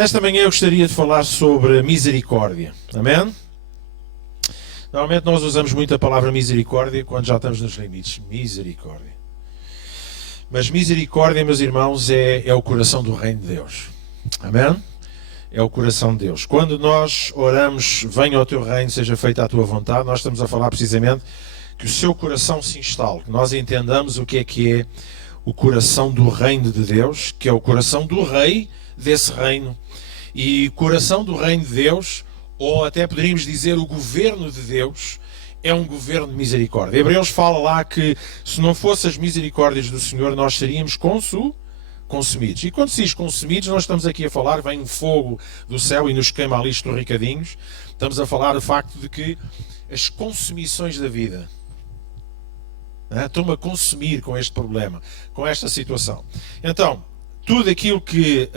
Nesta manhã eu gostaria de falar sobre misericórdia. Amém? Normalmente nós usamos muito a palavra misericórdia quando já estamos nos limites. Misericórdia. Mas misericórdia, meus irmãos, é o coração do reino de Deus. Amém? É o coração de Deus. Quando nós oramos, venha ao teu reino, seja feita a tua vontade, nós estamos a falar precisamente que o seu coração se instale, que nós entendamos o que é o coração do reino de Deus, que é o coração do rei desse reino. E o coração do reino de Deus, ou até poderíamos dizer o governo de Deus, é um governo de misericórdia. Hebreus fala lá que se não fossem as misericórdias do Senhor, nós seríamos consumidos. E quando se diz consumidos, nós estamos aqui a falar, vem um fogo do céu e nos queima ali estorricadinhos. Estamos a falar do facto de que as consumições da vida estão-me a consumir com este problema, com esta situação. Então, tudo aquilo que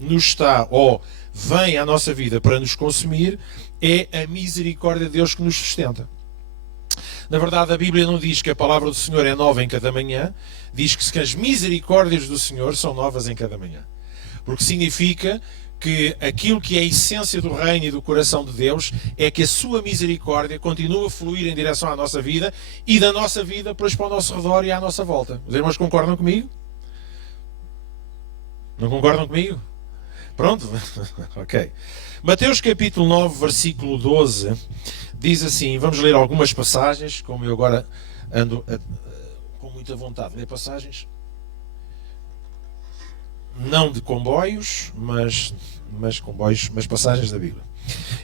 nos está ou vem à nossa vida para nos consumir é a misericórdia de Deus que nos sustenta. Na verdade, a Bíblia não diz que a palavra do Senhor é nova em cada manhã, diz que as misericórdias do Senhor são novas em cada manhã. Porque significa que aquilo que é a essência do reino e do coração de Deus é que a sua misericórdia continua a fluir em direção à nossa vida e da nossa vida para o nosso redor e à nossa volta. Os irmãos concordam comigo? Não concordam comigo? Pronto? Ok. Mateus capítulo 9, versículo 12, diz assim, vamos ler algumas passagens, como eu agora ando com muita vontade de ler passagens, não de comboios, mas comboios, mas passagens da Bíblia.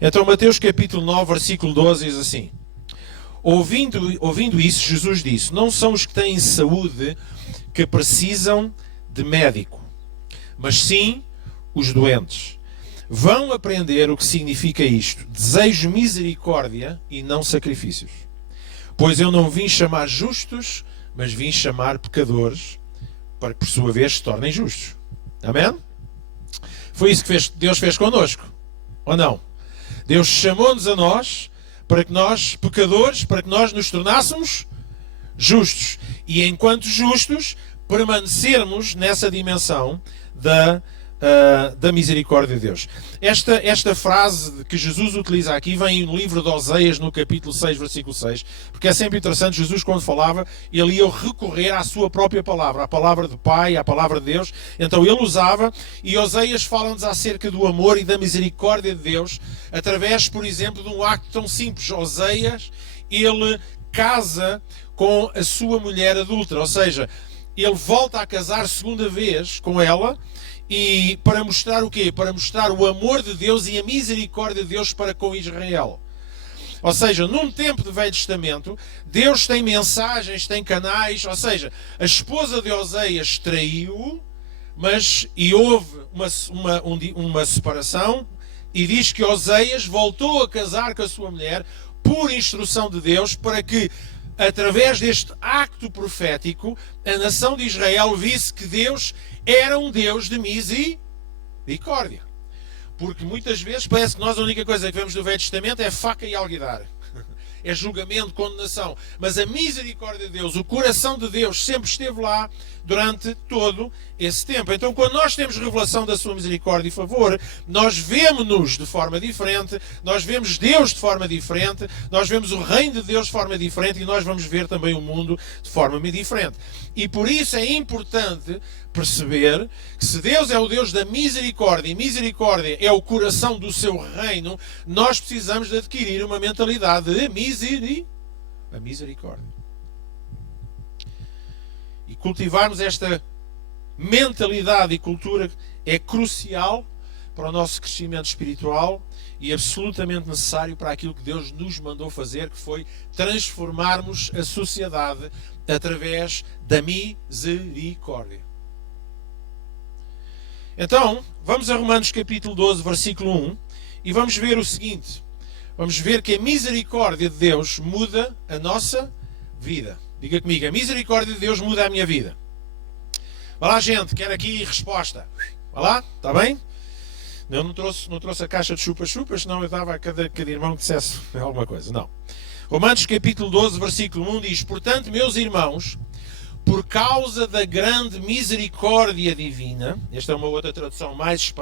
Então Mateus capítulo 9, versículo 12 diz assim, ouvindo isso, Jesus disse, não são os que têm saúde que precisam de médico, mas sim os doentes. Vão aprender o que significa isto. Desejo misericórdia e não sacrifícios. Pois eu não vim chamar justos, mas vim chamar pecadores, para que por sua vez se tornem justos. Amém? Foi isso que Deus fez connosco. Ou não? Deus chamou-nos a nós, para que nós, pecadores, para que nós nos tornássemos justos. E enquanto justos, permanecermos nessa dimensão da misericórdia de Deus. Esta frase que Jesus utiliza aqui vem no livro de Oséias, no capítulo 6, versículo 6, porque é sempre interessante, Jesus quando falava, ele ia recorrer à sua própria palavra, à palavra do Pai, à palavra de Deus, então ele usava, e Oséias fala-nos acerca do amor e da misericórdia de Deus, através, por exemplo, de um acto tão simples. Oséias, ele casa com a sua mulher adúltera, ou seja, ele volta a casar segunda vez com ela, e para mostrar o quê? Para mostrar o amor de Deus e a misericórdia de Deus para com Israel. Ou seja, num tempo do Velho Testamento, Deus tem mensagens, tem canais, ou seja, a esposa de Oséias traiu-o, e houve uma separação, e diz que Oséias voltou a casar com a sua mulher por instrução de Deus, para que através deste acto profético, a nação de Israel visse que Deus era um Deus de misericórdia. Porque muitas vezes parece que nós a única coisa que vemos no Velho Testamento é faca e alguidar. É julgamento, condenação. Mas a misericórdia de Deus, o coração de Deus sempre esteve lá durante todo esse tempo. Então, quando nós temos revelação da sua misericórdia e favor, nós vemos-nos de forma diferente, nós vemos Deus de forma diferente, nós vemos o reino de Deus de forma diferente e nós vamos ver também o mundo de forma diferente. E por isso é importante perceber que se Deus é o Deus da misericórdia e misericórdia é o coração do seu reino, nós precisamos de adquirir uma mentalidade de misericórdia. E cultivarmos esta mentalidade e cultura é crucial para o nosso crescimento espiritual e absolutamente necessário para aquilo que Deus nos mandou fazer, que foi transformarmos a sociedade através da misericórdia. Então, vamos a Romanos capítulo 12, versículo 1, e vamos ver o seguinte. Vamos ver que a misericórdia de Deus muda a nossa vida. Diga comigo, a misericórdia de Deus muda a minha vida. Vai lá, gente, quero aqui resposta. Vai lá, está bem? Eu não trouxe a caixa de chupas-chupas, senão eu dava a cada irmão que dissesse alguma coisa. Não. Romanos capítulo 12, versículo 1 diz, portanto, meus irmãos, por causa da grande misericórdia divina. Esta é uma outra tradução mais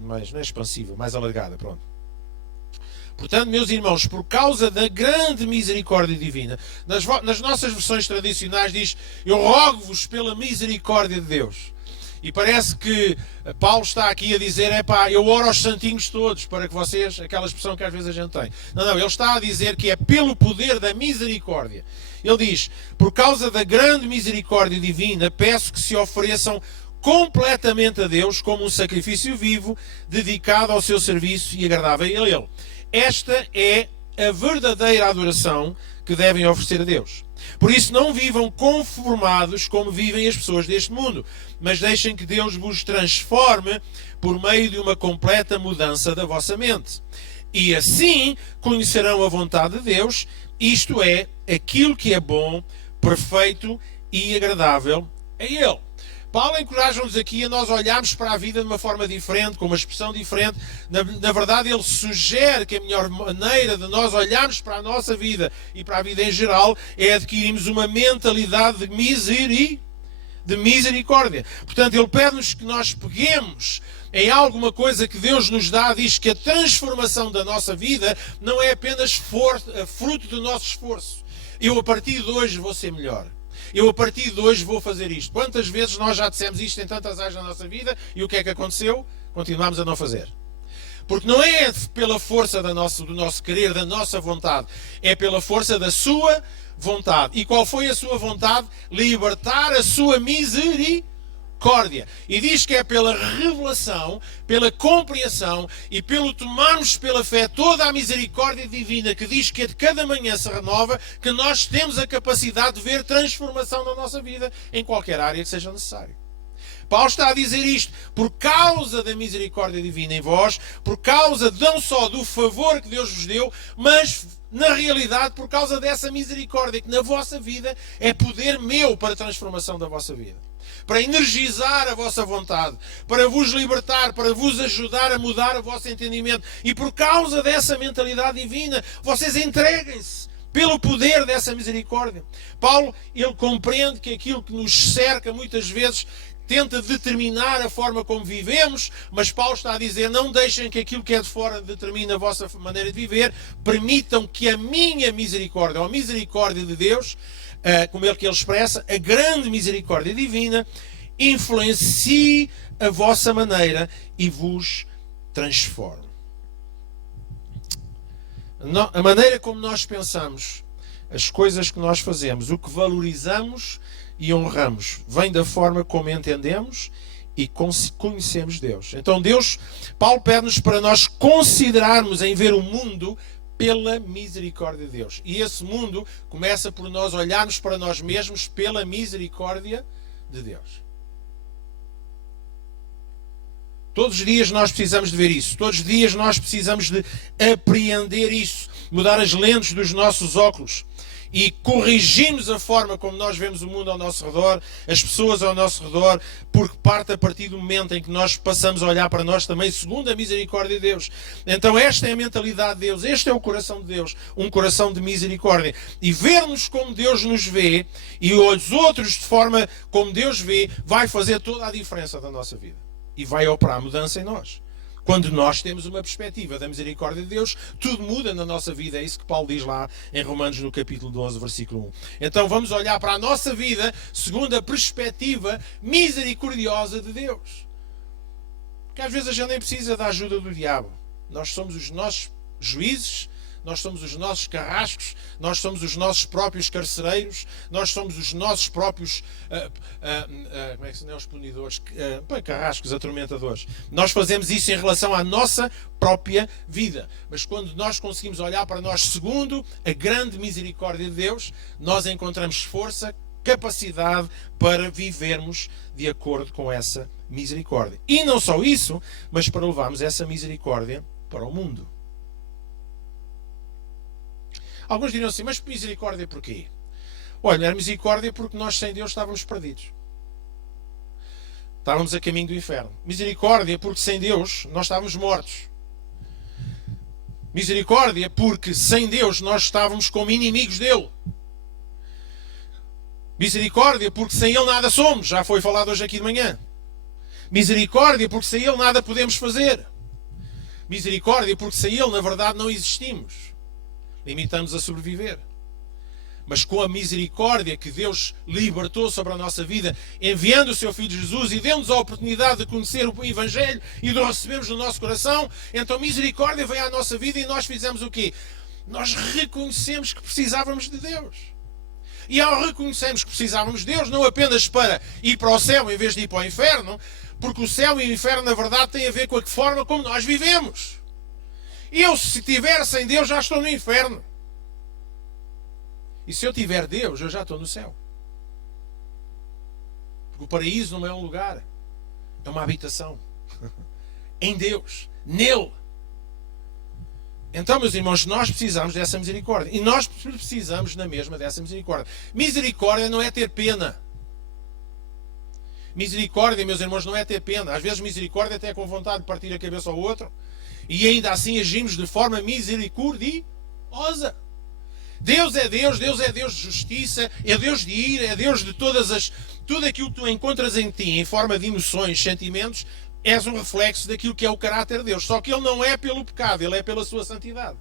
não é expansiva, mais alargada, pronto. Portanto, meus irmãos, por causa da grande misericórdia divina, nas nossas versões tradicionais diz: eu rogo-vos pela misericórdia de Deus. E parece que Paulo está aqui a dizer: eu oro aos santinhos todos para que vocês, aquela expressão que às vezes a gente tem. Não, ele está a dizer que é pelo poder da misericórdia. Ele diz: por causa da grande misericórdia divina, peço que se ofereçam completamente a Deus como um sacrifício vivo, dedicado ao seu serviço e agradável a Ele. Esta é a verdadeira adoração que devem oferecer a Deus. Por isso, não vivam conformados como vivem as pessoas deste mundo, mas deixem que Deus vos transforme por meio de uma completa mudança da vossa mente. E assim conhecerão a vontade de Deus, isto é, aquilo que é bom, perfeito e agradável a Ele. Paulo encoraja-nos aqui a nós olharmos para a vida de uma forma diferente, com uma expressão diferente. Na verdade, ele sugere que a melhor maneira de nós olharmos para a nossa vida e para a vida em geral é adquirirmos uma mentalidade de misericórdia. Portanto, ele pede-nos que nós peguemos em alguma coisa que Deus nos dá. Diz que a transformação da nossa vida não é apenas fruto do nosso esforço. Eu, a partir de hoje, vou ser melhor. Eu, a partir de hoje, vou fazer isto. Quantas vezes nós já dissemos isto em tantas áreas da nossa vida e o que é que aconteceu? Continuamos a não fazer. Porque não é pela força do nosso querer, da nossa vontade. É pela força da sua vontade. E qual foi a sua vontade? Libertar a sua misericórdia. E diz que é pela revelação, pela compreensão e pelo tomarmos pela fé toda a misericórdia divina que diz que a de cada manhã se renova, que nós temos a capacidade de ver transformação na nossa vida em qualquer área que seja necessário. Paulo está a dizer isto por causa da misericórdia divina em vós, por causa não só do favor que Deus vos deu, mas na realidade por causa dessa misericórdia que na vossa vida é poder meu para a transformação da vossa vida. Para energizar a vossa vontade, para vos libertar, para vos ajudar a mudar o vosso entendimento. E por causa dessa mentalidade divina, vocês entreguem-se pelo poder dessa misericórdia. Paulo, ele compreende que aquilo que nos cerca muitas vezes tenta determinar a forma como vivemos, mas Paulo está a dizer: não deixem que aquilo que é de fora determine a vossa maneira de viver, permitam que a minha misericórdia, ou a misericórdia de Deus, como é que ele expressa, a grande misericórdia divina, influencie a vossa maneira e vos transforme. A maneira como nós pensamos, as coisas que nós fazemos, o que valorizamos e honramos, vem da forma como entendemos e conhecemos Deus. Então Paulo pede-nos para nós considerarmos em ver o mundo pela misericórdia de Deus. E esse mundo começa por nós olharmos para nós mesmos pela misericórdia de Deus. Todos os dias nós precisamos de ver isso. Todos os dias nós precisamos de apreender isso. Mudar as lentes dos nossos óculos. E corrigirmos a forma como nós vemos o mundo ao nosso redor, as pessoas ao nosso redor, porque parte a partir do momento em que nós passamos a olhar para nós também segundo a misericórdia de Deus. Então esta é a mentalidade de Deus, este é o coração de Deus, um coração de misericórdia. E ver-nos como Deus nos vê e os outros de forma como Deus vê, vai fazer toda a diferença da nossa vida. E vai operar mudança em nós. Quando nós temos uma perspectiva da misericórdia de Deus, tudo muda na nossa vida. É isso que Paulo diz lá em Romanos, no capítulo 12, versículo 1. Então vamos olhar para a nossa vida segundo a perspectiva misericordiosa de Deus. Porque às vezes a gente nem precisa da ajuda do diabo. Nós somos os nossos juízes, nós somos os nossos carrascos, nós somos os nossos próprios carcereiros, nós somos os nossos próprios como é que se chama? Os punidores, carrascos, atormentadores. Nós fazemos isso em relação à nossa própria vida. Mas quando nós conseguimos olhar para nós segundo a grande misericórdia de Deus, nós encontramos força, capacidade para vivermos de acordo com essa misericórdia. E não só isso, mas para levarmos essa misericórdia para o mundo. Alguns dirão assim: mas misericórdia porquê? Olha, era misericórdia porque nós sem Deus estávamos perdidos. Estávamos a caminho do inferno. Misericórdia porque sem Deus nós estávamos mortos. Misericórdia porque sem Deus nós estávamos como inimigos dele. Misericórdia, porque sem Ele nada somos. Já foi falado hoje aqui de manhã. Misericórdia, porque sem Ele nada podemos fazer. Misericórdia, porque sem Ele, na verdade, não existimos. Limitamos a sobreviver. Mas com a misericórdia que Deus libertou sobre a nossa vida, enviando o seu Filho Jesus e deu-nos a oportunidade de conhecer o Evangelho e de o recebermos no nosso coração, então misericórdia veio à nossa vida e nós fizemos o quê? Nós reconhecemos que precisávamos de Deus. E ao reconhecermos que precisávamos de Deus, não apenas para ir para o céu em vez de ir para o inferno, porque o céu e o inferno, na verdade, têm a ver com a forma como nós vivemos. Eu, se estiver sem Deus, já estou no inferno. E se eu tiver Deus, eu já estou no céu. Porque o paraíso não é um lugar, é uma habitação. Em Deus, nele. Então, meus irmãos, nós precisamos dessa misericórdia. E nós precisamos na mesma dessa misericórdia. Misericórdia não é ter pena. Misericórdia, meus irmãos, não é ter pena. Às vezes misericórdia até é com vontade de partir a cabeça ao outro. E ainda assim agimos de forma misericordiosa. Deus é Deus de justiça, é Deus de ira, é Deus de tudo aquilo que tu encontras em ti em forma de emoções, sentimentos, és um reflexo daquilo que é o caráter de Deus. Só que Ele não é pelo pecado, Ele é pela sua santidade,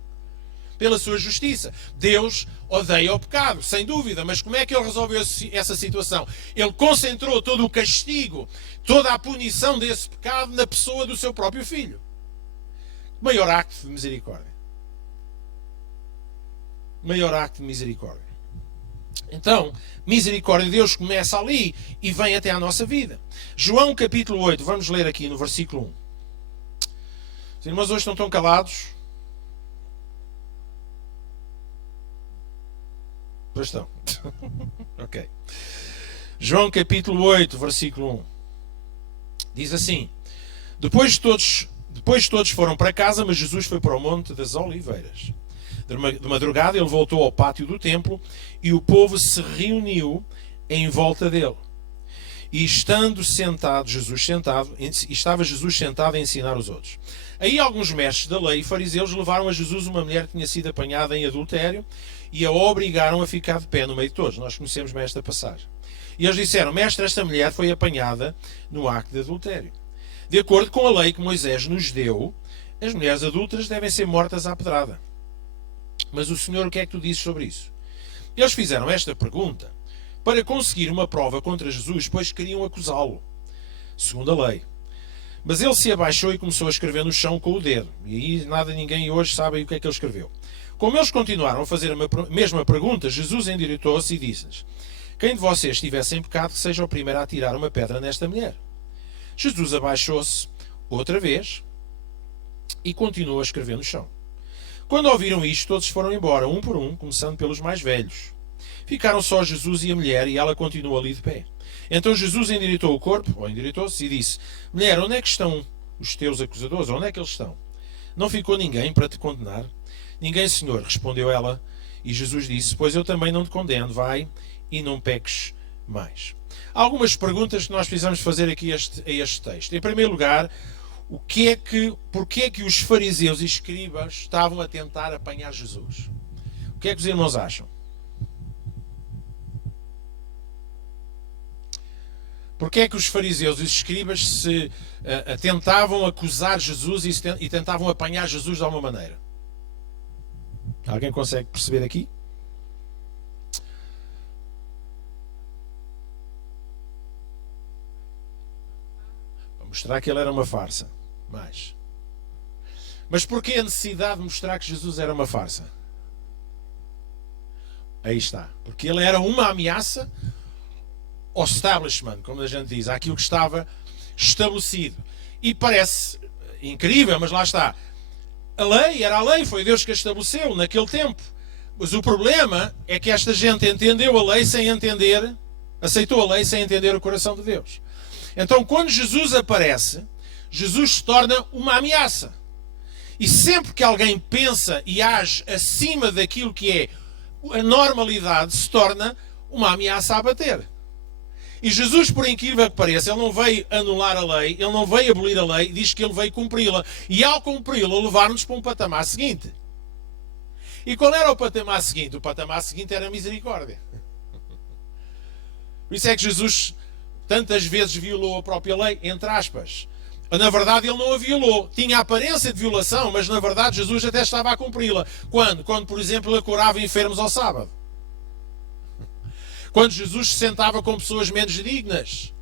pela sua justiça. Deus odeia o pecado, sem dúvida, mas como é que Ele resolveu essa situação? Ele concentrou todo o castigo, toda a punição desse pecado na pessoa do seu próprio Filho. Maior acto de misericórdia. Maior acto de misericórdia. Então, misericórdia de Deus começa ali e vem até à nossa vida. João capítulo 8, vamos ler aqui no versículo 1. Os irmãos hoje estão tão calados. Pois estão. Ok. João capítulo 8, versículo 1. Diz assim: Depois todos foram para casa, mas Jesus foi para o Monte das Oliveiras. De madrugada ele voltou ao pátio do templo e o povo se reuniu em volta dele. E estava Jesus sentado a ensinar os outros. Aí alguns mestres da lei e fariseus levaram a Jesus uma mulher que tinha sido apanhada em adultério e a obrigaram a ficar de pé no meio de todos. Nós conhecemos bem esta passagem. E eles disseram: Mestre, esta mulher foi apanhada no acto de adultério. De acordo com a lei que Moisés nos deu, as mulheres adúlteras devem ser mortas à pedrada. Mas o Senhor, o que é que tu dizes sobre isso? Eles fizeram esta pergunta para conseguir uma prova contra Jesus, pois queriam acusá-lo, segundo a lei. Mas ele se abaixou e começou a escrever no chão com o dedo. E aí ninguém hoje sabe o que é que ele escreveu. Como eles continuaram a fazer a mesma pergunta, Jesus endireitou-se e disse-lhes: Quem de vocês estiver sem pecado, que seja o primeiro a atirar uma pedra nesta mulher. Jesus abaixou-se outra vez e continuou a escrever no chão. Quando ouviram isto, todos foram embora, um por um, começando pelos mais velhos. Ficaram só Jesus e a mulher, e ela continuou ali de pé. Então Jesus endireitou-se e disse: Mulher, onde é que estão os teus acusadores? Onde é que eles estão? Não ficou ninguém para te condenar? Ninguém, Senhor, respondeu ela. E Jesus disse: Pois eu também não te condeno, vai e não peques mais. Há algumas perguntas que nós precisamos fazer aqui a este texto. Em primeiro lugar, porquê é que os fariseus e escribas estavam a tentar apanhar Jesus? O que é que os irmãos acham? Porquê é que os fariseus e os escribas tentavam acusar Jesus e tentavam apanhar Jesus de alguma maneira? Alguém consegue perceber aqui? Para mostrar que ele era uma farsa. Mas porquê a necessidade de mostrar que Jesus era uma farsa? Aí está. Porque ele era uma ameaça ao establishment, como a gente diz, àquilo que estava estabelecido. E parece incrível, mas lá está. A lei, foi Deus que a estabeleceu naquele tempo. Mas o problema é que esta gente entendeu a lei sem entender, aceitou a lei sem entender o coração de Deus. Então, quando Jesus aparece, Jesus se torna uma ameaça. E sempre que alguém pensa e age acima daquilo que é a normalidade, se torna uma ameaça a bater. E Jesus, por incrível que pareça, ele não veio anular a lei, ele não veio abolir a lei, diz que ele veio cumpri-la. E ao cumpri-la, levar-nos para um patamar seguinte. E qual era o patamar seguinte? O patamar seguinte era a misericórdia. Por isso é que Jesus tantas vezes violou a própria lei, entre aspas. Na verdade, ele não a violou. Tinha a aparência de violação, mas na verdade Jesus até estava a cumpri-la. Quando? Quando, por exemplo, ele curava enfermos ao sábado. Quando Jesus se sentava com pessoas menos dignas.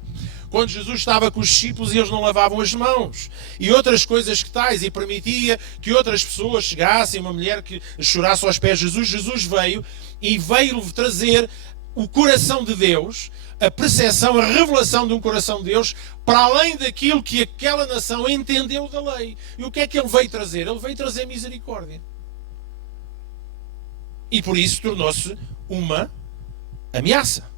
Quando Jesus estava com os discípulos e eles não lavavam as mãos. E outras coisas que tais. E permitia que outras pessoas chegassem, uma mulher que chorasse aos pés de Jesus. Jesus veio e veio trazer o coração de Deus, a percepção, a revelação de um coração de Deus, para além daquilo que aquela nação entendeu da lei. E o que é que ele veio trazer? Ele veio trazer misericórdia. E por isso tornou-se uma ameaça.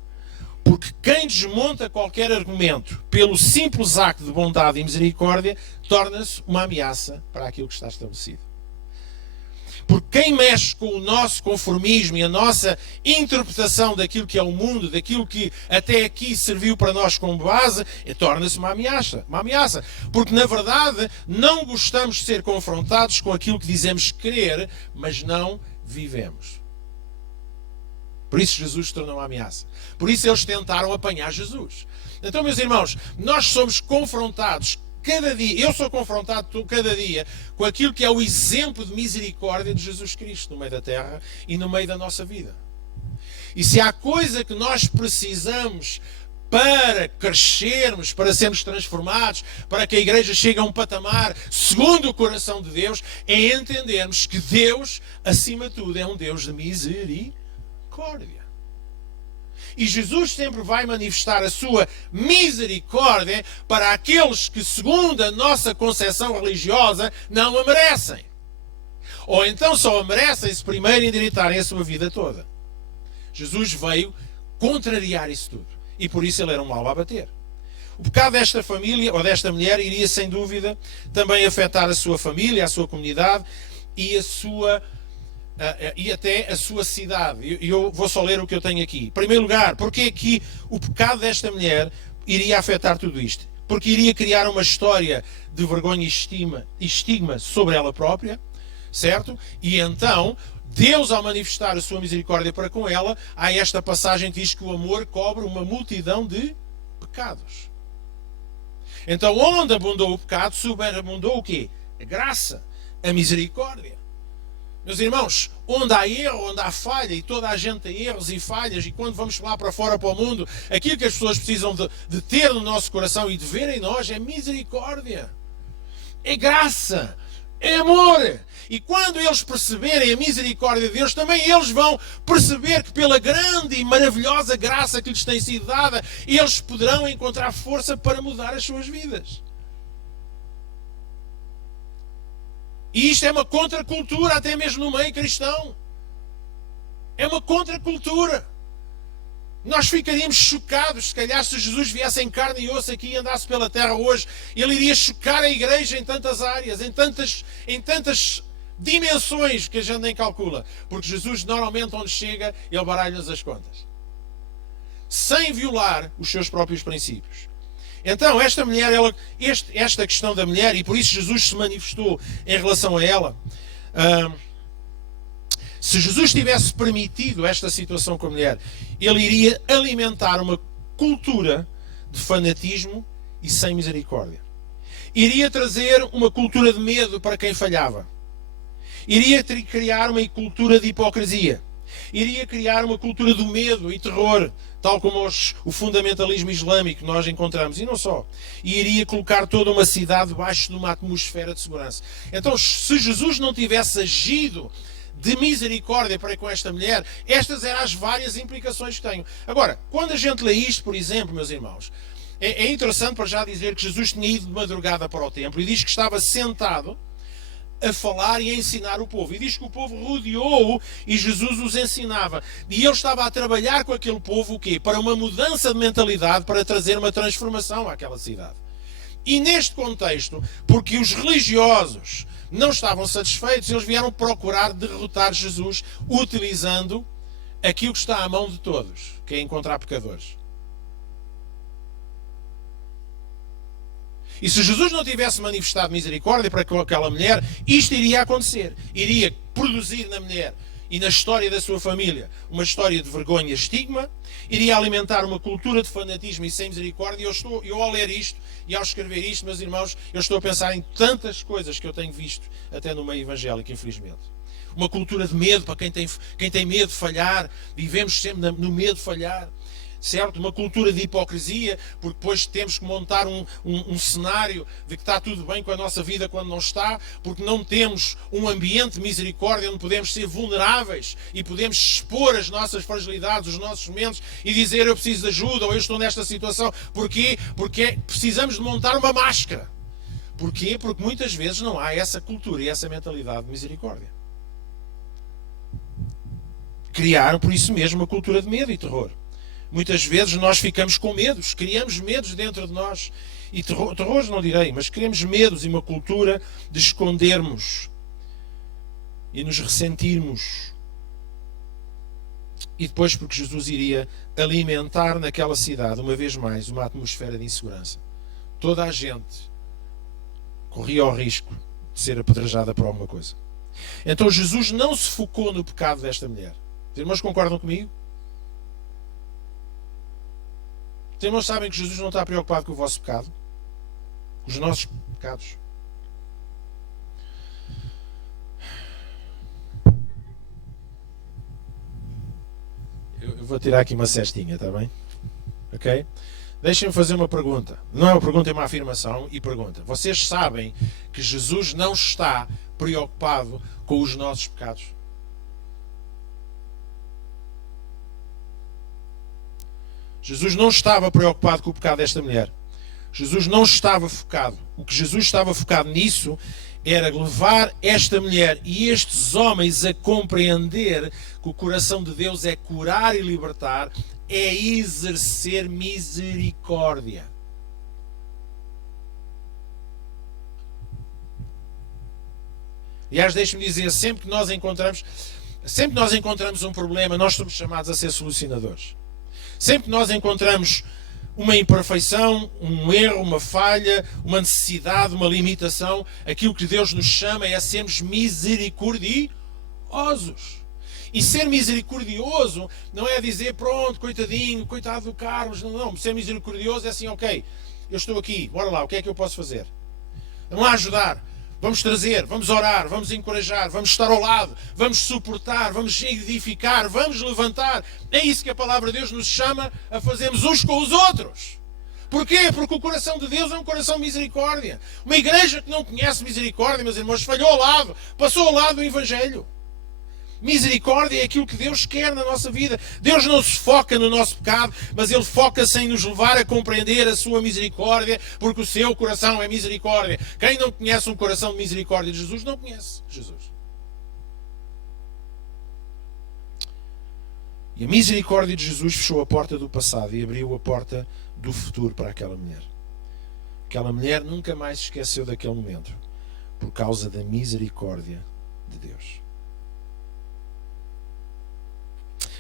Porque quem desmonta qualquer argumento pelo simples acto de bondade e misericórdia, torna-se uma ameaça para aquilo que está estabelecido. Porque quem mexe com o nosso conformismo e a nossa interpretação daquilo que é o mundo, daquilo que até aqui serviu para nós como base, torna-se uma ameaça. Uma ameaça. Porque, na verdade, não gostamos de ser confrontados com aquilo que dizemos querer, mas não vivemos. Por isso Jesus se tornou uma ameaça. Por isso eles tentaram apanhar Jesus. Então, meus irmãos, nós somos confrontados cada dia, eu sou confrontado cada dia com aquilo que é o exemplo de misericórdia de Jesus Cristo no meio da terra e no meio da nossa vida. E se há coisa que nós precisamos para crescermos, para sermos transformados, para que a igreja chegue a um patamar segundo o coração de Deus, é entendermos que Deus, acima de tudo, é um Deus de misericórdia. E Jesus sempre vai manifestar a sua misericórdia para aqueles que, segundo a nossa concepção religiosa, não a merecem. Ou então só a merecem se primeiro endireitarem a sua vida toda. Jesus veio contrariar isso tudo. E por isso ele era um mal a bater. O pecado desta família, ou desta mulher, iria sem dúvida também afetar a sua família, a sua comunidade e e até a sua cidade. E eu vou só ler o que eu tenho aqui. Em primeiro lugar, porque aqui o pecado desta mulher iria afetar tudo isto? Porque iria criar uma história de vergonha e estigma sobre ela própria, certo? E então, Deus, ao manifestar a sua misericórdia para com ela, há esta passagem que diz que o amor cobre uma multidão de pecados. Então, onde abundou o pecado, superabundou o quê? A graça, a misericórdia. Meus irmãos, onde há erro, onde há falha, e toda a gente tem erros e falhas, e quando vamos lá para fora, para o mundo, aquilo que as pessoas precisam de ter no nosso coração e de ver em nós é misericórdia, é graça, é amor. E quando eles perceberem a misericórdia de Deus, também eles vão perceber que pela grande e maravilhosa graça que lhes tem sido dada, eles poderão encontrar força para mudar as suas vidas. E isto é uma contracultura, até mesmo no meio cristão. É uma contracultura. Nós ficaríamos chocados, se calhar, se Jesus viesse em carne e osso aqui e andasse pela terra hoje. Ele iria chocar a igreja em tantas áreas, em tantas dimensões que a gente nem calcula. Porque Jesus, normalmente, onde chega, ele baralha-nos as contas. Sem violar os seus próprios princípios. Então, esta mulher, esta questão da mulher, e por isso Jesus se manifestou em relação a ela, se Jesus tivesse permitido esta situação com a mulher, ele iria alimentar uma cultura de fanatismo e sem misericórdia. Iria trazer uma cultura de medo para quem falhava. Iria criar uma cultura de hipocrisia. Iria criar uma cultura do medo e terror, tal como o fundamentalismo islâmico que nós encontramos, e não só. E iria colocar toda uma cidade debaixo de uma atmosfera de segurança. Então, se Jesus não tivesse agido de misericórdia para com esta mulher, estas eram as várias implicações que tenho. Agora, quando a gente lê isto, por exemplo, meus irmãos, é interessante para já dizer que Jesus tinha ido de madrugada para o templo e diz que estava sentado a falar e a ensinar o povo. E diz que o povo rodeou-o e Jesus os ensinava. E ele estava a trabalhar com aquele povo o quê? Para uma mudança de mentalidade, para trazer uma transformação àquela cidade. E neste contexto, porque os religiosos não estavam satisfeitos, eles vieram procurar derrotar Jesus utilizando aquilo que está à mão de todos, que é encontrar pecadores. E se Jesus não tivesse manifestado misericórdia para com aquela mulher, isto iria acontecer. Iria produzir na mulher e na história da sua família uma história de vergonha e estigma, iria alimentar uma cultura de fanatismo e sem misericórdia. Eu ao ler isto e ao escrever isto, meus irmãos, eu estou a pensar em tantas coisas que eu tenho visto até no meio evangélico, infelizmente. Uma cultura de medo para quem tem medo de falhar, vivemos sempre no medo de falhar. Certo? Uma cultura de hipocrisia, porque depois temos que montar um cenário de que está tudo bem com a nossa vida quando não está, porque não temos um ambiente de misericórdia onde podemos ser vulneráveis e podemos expor as nossas fragilidades, os nossos momentos e dizer eu preciso de ajuda ou eu estou nesta situação. Porquê? Porque precisamos de montar uma máscara. Porquê? Porque muitas vezes não há essa cultura e essa mentalidade de misericórdia. Criaram por isso mesmo uma cultura de medo e terror. Muitas vezes nós ficamos com medos, criamos medos dentro de nós. E terrores não direi, mas criamos medos e uma cultura de escondermos e nos ressentirmos. E depois porque Jesus iria alimentar naquela cidade, uma vez mais, uma atmosfera de insegurança. Toda a gente corria o risco de ser apedrejada por alguma coisa. Então Jesus não se focou no pecado desta mulher. Os irmãos concordam comigo? Os irmãos sabem que Jesus não está preocupado com o vosso pecado? Com os nossos pecados? Eu vou tirar aqui uma cestinha, está bem? Ok? Deixem-me fazer uma pergunta. Não é uma pergunta, é uma afirmação. E pergunta. Vocês sabem que Jesus não está preocupado com os nossos pecados? Jesus não estava preocupado com o pecado desta mulher. Jesus não estava focado. O que Jesus estava focado nisso era levar esta mulher e estes homens a compreender que o coração de Deus é curar e libertar, é exercer misericórdia. Aliás, deixe-me dizer, sempre que nós encontramos um problema, nós somos chamados a ser solucionadores. Sempre que nós encontramos uma imperfeição, um erro, uma falha, uma necessidade, uma limitação, aquilo que Deus nos chama é a sermos misericordiosos. E ser misericordioso não é dizer, pronto, coitadinho, coitado do Carlos. Não. Ser misericordioso é assim, ok, eu estou aqui, bora lá, o que é que eu posso fazer? Vamos lá ajudar. Vamos trazer, vamos orar, vamos encorajar, vamos estar ao lado, vamos suportar, vamos edificar, vamos levantar. É isso que a palavra de Deus nos chama a fazermos uns com os outros. Porquê? Porque o coração de Deus é um coração de misericórdia. Uma igreja que não conhece misericórdia, meus irmãos, falhou ao lado, passou ao lado do Evangelho. Misericórdia é aquilo que Deus quer na nossa vida. Deus não se foca no nosso pecado, mas Ele foca-se em nos levar a compreender a sua misericórdia, porque o seu coração é misericórdia. Quem não conhece um coração de misericórdia de Jesus, não conhece Jesus. E a misericórdia de Jesus fechou a porta do passado e abriu a porta do futuro para aquela mulher. Aquela mulher nunca mais se esqueceu daquele momento, por causa da misericórdia de Deus.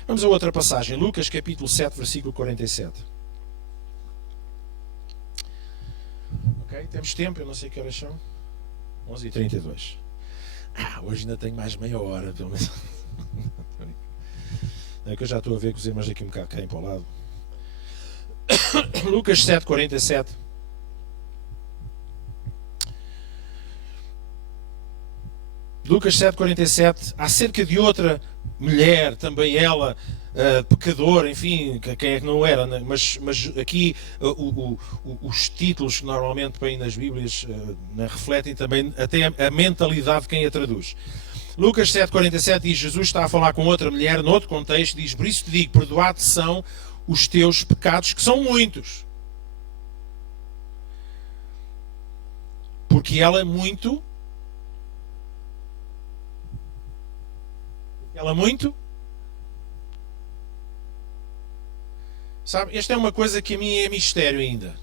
Vamos a outra passagem, Lucas capítulo 7, versículo 47. Ok, temos tempo, eu não sei que horas são. 11h32. Hoje ainda tenho mais meia hora, pelo menos. É que eu já estou a ver que os irmãos aqui um bocado caem para o lado. Lucas 7, 47. Lucas 7, 47. Acerca de outra mulher, também ela, pecadora, enfim, quem é que não era, né? mas aqui os títulos que normalmente vêm nas Bíblias refletem também até a mentalidade de quem a traduz. Lucas 7,47 diz, Jesus está a falar com outra mulher, noutro contexto, diz, por isso te digo, perdoados são os teus pecados, que são muitos. Porque ela muito... Sabe, esta é uma coisa que a mim é mistério ainda.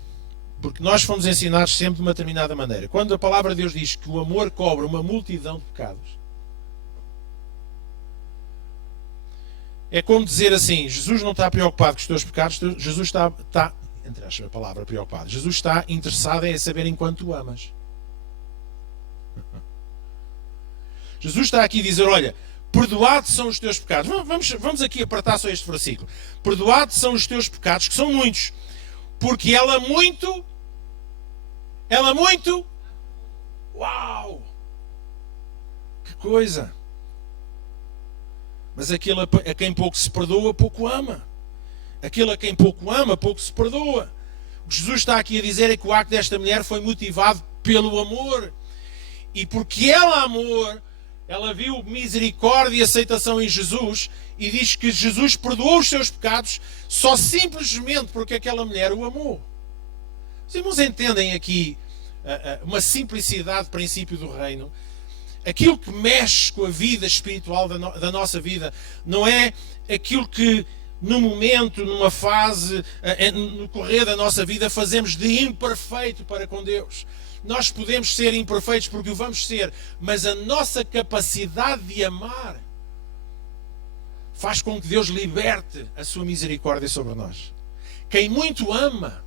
Porque nós fomos ensinados sempre de uma determinada maneira. Quando a palavra de Deus diz que o amor cobre uma multidão de pecados, é como dizer assim, Jesus não está preocupado com os teus pecados, Jesus está entre aspas, a palavra preocupado, Jesus está interessado em saber enquanto tu amas. Jesus está aqui a dizer, olha, perdoados são os teus pecados. Vamos aqui apertar só este versículo. Perdoados são os teus pecados, que são muitos, porque ela muito, uau, que coisa. Mas aquele a quem pouco se perdoa, pouco ama. Aquele a quem pouco ama, pouco se perdoa. O que Jesus está aqui a dizer é que o acto desta mulher foi motivado pelo amor. E porque ela amou, ela viu misericórdia e aceitação em Jesus, e diz que Jesus perdoou os seus pecados só simplesmente porque aquela mulher o amou. Os irmãos entendem aqui uma simplicidade de princípio do reino? Aquilo que mexe com a vida espiritual da nossa vida não é aquilo que no momento, numa fase, no correr da nossa vida, fazemos de imperfeito para com Deus. Nós podemos ser imperfeitos porque o vamos ser, mas a nossa capacidade de amar faz com que Deus liberte a sua misericórdia sobre nós. Quem muito ama,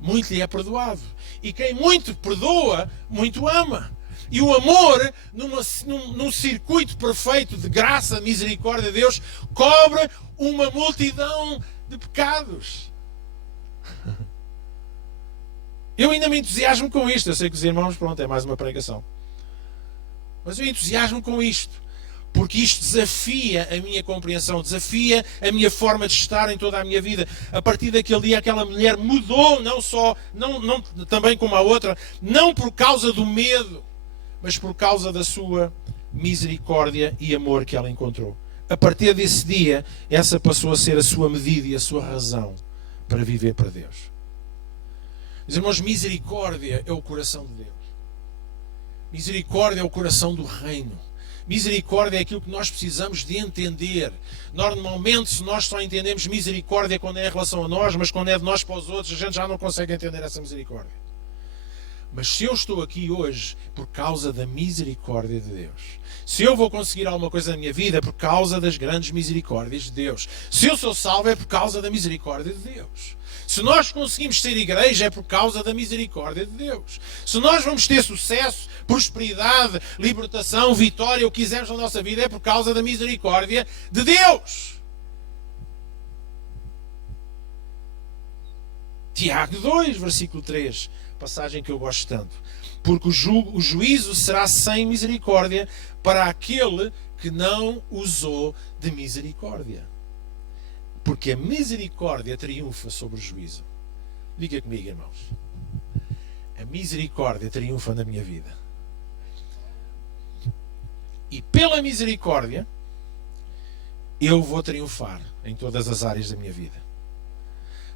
muito lhe é perdoado. E quem muito perdoa, muito ama. E o amor, num circuito perfeito de graça, misericórdia de Deus, cobre uma multidão de pecados. Eu ainda me entusiasmo com isto. Eu sei que os irmãos, pronto, é mais uma pregação. Mas eu entusiasmo com isto. Porque isto desafia a minha compreensão, desafia a minha forma de estar em toda a minha vida. A partir daquele dia, aquela mulher mudou, não também como a outra, não por causa do medo, mas por causa da sua misericórdia e amor que ela encontrou. A partir desse dia, essa passou a ser a sua medida e a sua razão para viver para Deus. Meus irmãos, misericórdia é o coração de Deus. Misericórdia é o coração do reino. Misericórdia é aquilo que nós precisamos de entender. Normalmente, se nós só entendemos misericórdia quando é em relação a nós, mas quando é de nós para os outros, a gente já não consegue entender essa misericórdia. Mas se eu estou aqui hoje por causa da misericórdia de Deus, se eu vou conseguir alguma coisa na minha vida é por causa das grandes misericórdias de Deus, se eu sou salvo é por causa da misericórdia de Deus, se nós conseguimos ser igreja é por causa da misericórdia de Deus, se nós vamos ter sucesso, prosperidade, libertação, vitória, o que quisermos na nossa vida é por causa da misericórdia de Deus. Tiago 2, versículo 3, passagem que eu gosto tanto. Porque o juízo será sem misericórdia para aquele que não usou de misericórdia. Porque a misericórdia triunfa sobre o juízo. Diga comigo, irmãos. A misericórdia triunfa na minha vida. E pela misericórdia, eu vou triunfar em todas as áreas da minha vida.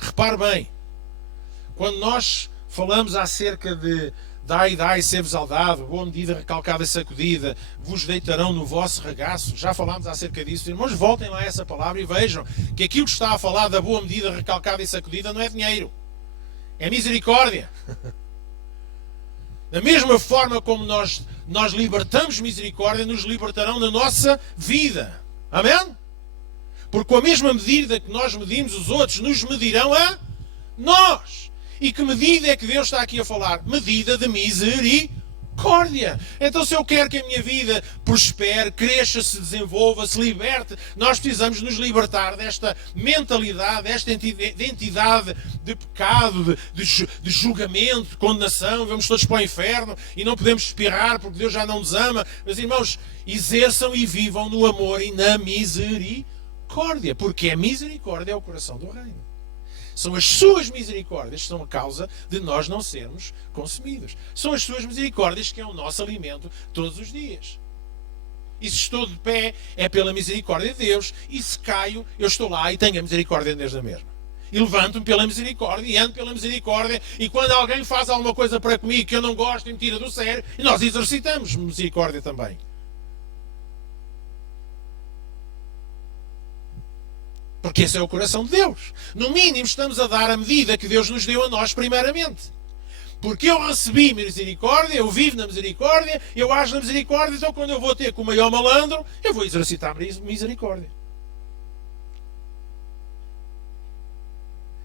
Repare bem, quando nós falamos acerca de dai, ser-vos dado, boa medida, recalcada e sacudida, vos deitarão no vosso regaço. Já falámos acerca disso. Irmãos, voltem lá a essa palavra e vejam que aquilo que está a falar da boa medida, recalcada e sacudida não é dinheiro. É misericórdia. Da mesma forma como nós libertamos misericórdia, nos libertarão na nossa vida. Amém? Porque com a mesma medida que nós medimos os outros, nos medirão a nós. E que medida é que Deus está aqui a falar? Medida de misericórdia. Então, se eu quero que a minha vida prospere, cresça, se desenvolva, se liberte, nós precisamos nos libertar desta mentalidade, desta identidade de pecado, de julgamento, de condenação. Vamos todos para o inferno e não podemos espirrar porque Deus já não nos ama. Mas, irmãos, exerçam e vivam no amor e na misericórdia. Porque a misericórdia é o coração do reino. São as suas misericórdias que são a causa de nós não sermos consumidos. São as suas misericórdias que é o nosso alimento todos os dias. E se estou de pé, é pela misericórdia de Deus. E se caio, eu estou lá e tenho a misericórdia de Deus na mesma. E levanto-me pela misericórdia e ando pela misericórdia. E quando alguém faz alguma coisa para comigo que eu não gosto e me tira do sério, nós exercitamos misericórdia também. Porque esse é o coração de Deus. No mínimo, estamos a dar a medida que Deus nos deu a nós primeiramente. Porque eu recebi misericórdia, eu vivo na misericórdia, eu ajo na misericórdia, então quando eu vou ter com o maior malandro, eu vou exercitar misericórdia.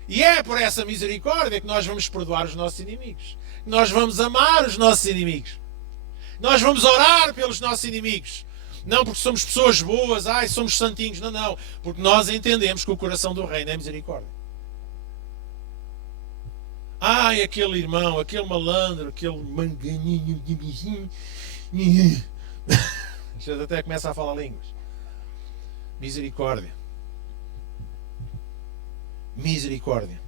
E é por essa misericórdia que nós vamos perdoar os nossos inimigos. Nós vamos amar os nossos inimigos. Nós vamos orar pelos nossos inimigos. Não porque somos pessoas boas, somos santinhos. Não, não. Porque nós entendemos que o coração do reino é misericórdia. Aquele irmão, aquele malandro, aquele manganinho de vizinho. Já até começa a falar línguas. Misericórdia. Misericórdia.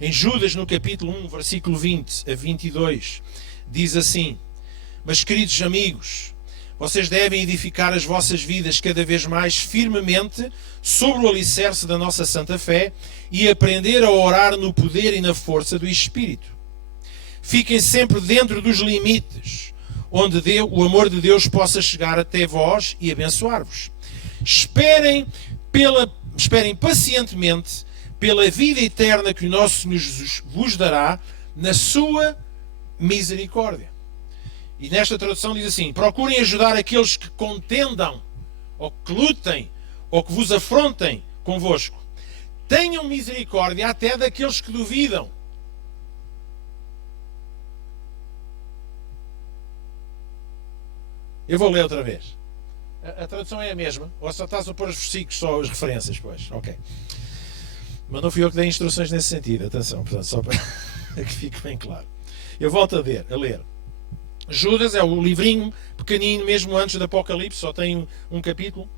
Em Judas, no capítulo 1, versículo 20 a 22, diz assim: mas, queridos amigos, vocês devem edificar as vossas vidas cada vez mais firmemente sobre o alicerce da nossa santa fé e aprender a orar no poder e na força do Espírito. Fiquem sempre dentro dos limites, onde o amor de Deus possa chegar até vós e abençoar-vos. Esperem pacientemente pela vida eterna que o nosso Senhor Jesus vos dará na sua misericórdia. E nesta tradução diz assim: procurem ajudar aqueles que contendam, ou que lutem, ou que vos afrontem convosco. Tenham misericórdia até daqueles que duvidam. Eu vou ler outra vez. A tradução é a mesma? Ou só estás a pôr os versículos, só as referências, pois? Ok. Mas não fui eu que dei instruções nesse sentido. Atenção, portanto, só para que fique bem claro. Eu volto a ler. Judas é o livrinho pequenino, mesmo antes do Apocalipse, só tem um capítulo.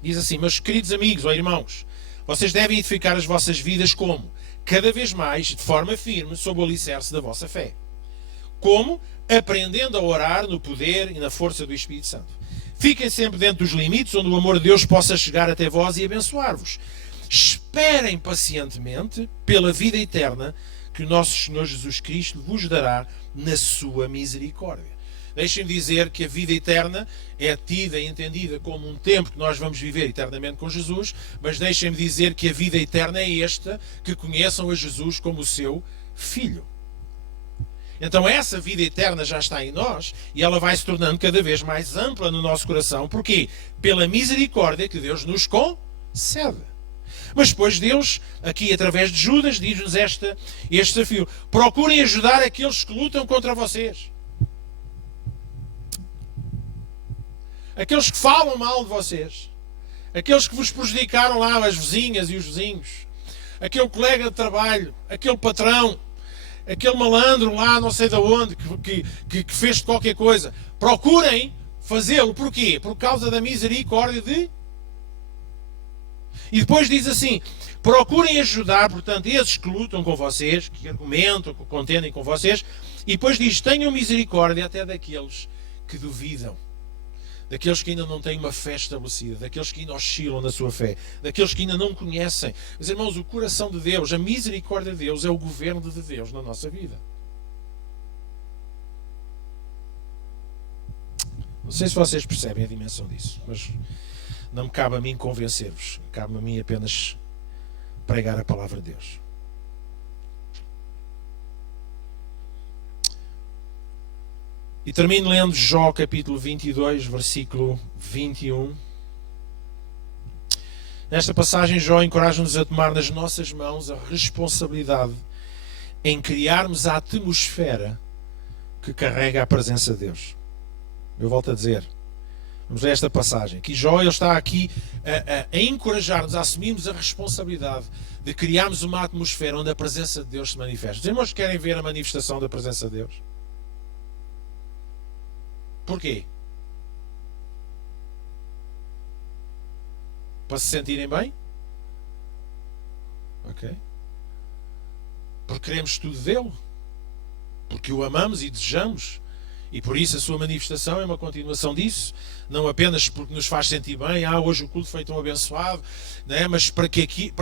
Diz assim: meus queridos amigos ou irmãos, vocês devem edificar as vossas vidas como? Cada vez mais, de forma firme, sob o alicerce da vossa fé. Como? Aprendendo a orar no poder e na força do Espírito Santo. Fiquem sempre dentro dos limites onde o amor de Deus possa chegar até vós e abençoar-vos. Esperem pacientemente pela vida eterna que o nosso Senhor Jesus Cristo vos dará na sua misericórdia. Deixem-me dizer que a vida eterna é tida e entendida como um tempo que nós vamos viver eternamente com Jesus, mas deixem-me dizer que a vida eterna é esta, que conheçam a Jesus como o seu Filho. Então essa vida eterna já está em nós e ela vai se tornando cada vez mais ampla no nosso coração. Porquê? Pela misericórdia que Deus nos concede. Mas depois Deus, aqui através de Judas, diz-nos este desafio: procurem ajudar aqueles que lutam contra vocês. Aqueles que falam mal de vocês. Aqueles que vos prejudicaram lá, as vizinhas e os vizinhos. Aquele colega de trabalho. Aquele patrão. Aquele malandro lá, não sei de onde, que fez qualquer coisa. Procurem fazê-lo. Porquê? Por causa da misericórdia de... E depois diz assim: procurem ajudar, portanto, esses que lutam com vocês, que argumentam, que contendem com vocês. E depois diz: tenham misericórdia até daqueles que duvidam. Daqueles que ainda não têm uma fé estabelecida, daqueles que ainda oscilam na sua fé, daqueles que ainda não conhecem. Mas, irmãos, o coração de Deus, a misericórdia de Deus é o governo de Deus na nossa vida. Não sei se vocês percebem a dimensão disso, mas não me cabe a mim convencer-vos. Cabe-me a mim apenas pregar a palavra de Deus. E termino lendo Jó capítulo 22, versículo 21. Nesta passagem, Jó encoraja-nos a tomar nas nossas mãos a responsabilidade em criarmos a atmosfera que carrega a presença de Deus. Eu volto a dizer, vamos ler esta passagem. Que Jó ele está aqui a encorajar-nos a assumirmos a responsabilidade de criarmos uma atmosfera onde a presença de Deus se manifesta. Os irmãos querem ver a manifestação da presença de Deus? Porquê? Para se sentirem bem? Ok. Porque queremos tudo dele. Porque o amamos e desejamos. E por isso a sua manifestação é uma continuação disso. Não apenas porque nos faz sentir bem. Hoje o culto foi tão abençoado. Né? Mas para que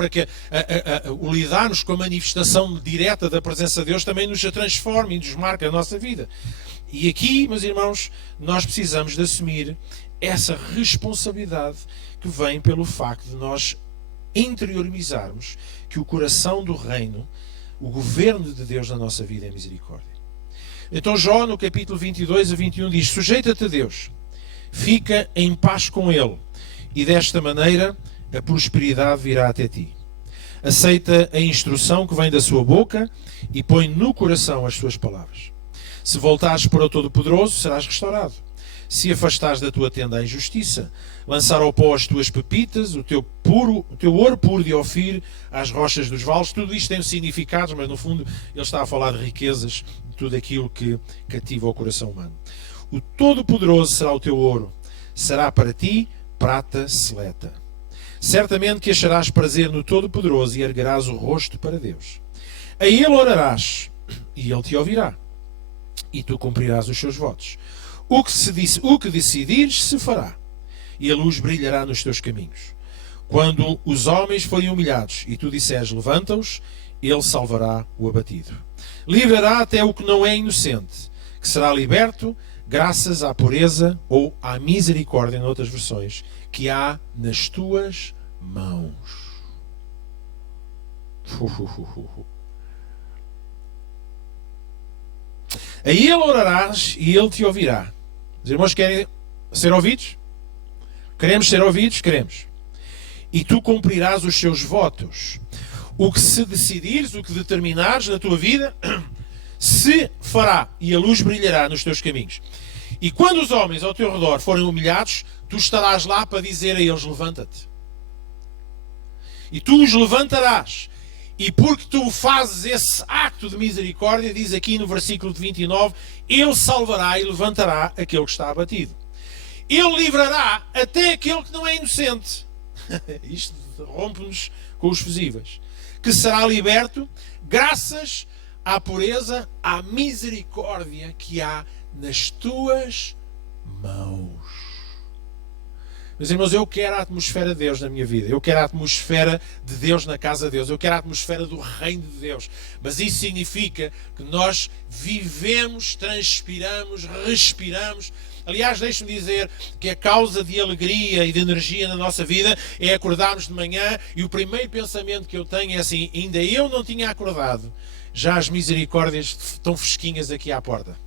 o lidarmos com a manifestação direta da presença de Deus também nos transforme e nos marque a nossa vida. E aqui, meus irmãos, nós precisamos de assumir essa responsabilidade que vem pelo facto de nós interiorizarmos que o coração do reino, o governo de Deus na nossa vida é misericórdia. Então Jó, no capítulo 22 a 21, diz: sujeita-te a Deus, fica em paz com Ele, e desta maneira a prosperidade virá até ti. Aceita a instrução que vem da sua boca e põe no coração as suas palavras. Se voltares para o Todo-Poderoso, serás restaurado. se afastares da tua tenda a injustiça, lançar ao pó as tuas pepitas, o teu ouro puro de Ofir, às rochas dos vales. Tudo isto tem significados, mas no fundo ele está a falar de riquezas, de tudo aquilo que cativa o coração humano. O Todo-Poderoso será o teu ouro, será para ti prata seleta. Certamente que acharás prazer no Todo-Poderoso e erguerás o rosto para Deus. A Ele orarás, e Ele te ouvirá, e tu cumprirás os seus votos. O que decidires se fará, e a luz brilhará nos teus caminhos. Quando os homens forem humilhados, e tu disseres, levanta-os, Ele salvará o abatido. Livrará até o que não é inocente, que será liberto, graças à pureza ou à misericórdia, em outras versões, que há nas tuas mãos. A Ele orarás e Ele te ouvirá. Os irmãos querem ser ouvidos? Queremos ser ouvidos? Queremos. E tu cumprirás os seus votos. O que se decidires, o que determinares na tua vida, se fará, e a luz brilhará nos teus caminhos. E quando os homens ao teu redor forem humilhados, tu estarás lá para dizer a eles, levanta-te. E tu os levantarás. E porque tu fazes esse acto de misericórdia, diz aqui no versículo 29, Ele salvará e levantará aquele que está abatido. Ele livrará até aquele que não é inocente. Isto rompe-nos com os fusíveis. Que será liberto graças à pureza, à misericórdia que há nas tuas mãos. Meus irmãos, eu quero a atmosfera de Deus na minha vida. Eu quero a atmosfera de Deus na casa de Deus. Eu quero a atmosfera do reino de Deus. Mas isso significa que nós vivemos, transpiramos, respiramos. Aliás, deixe-me dizer que a causa de alegria e de energia na nossa vida é acordarmos de manhã e o primeiro pensamento que eu tenho é assim, ainda eu não tinha acordado, já as misericórdias estão fresquinhas aqui à porta.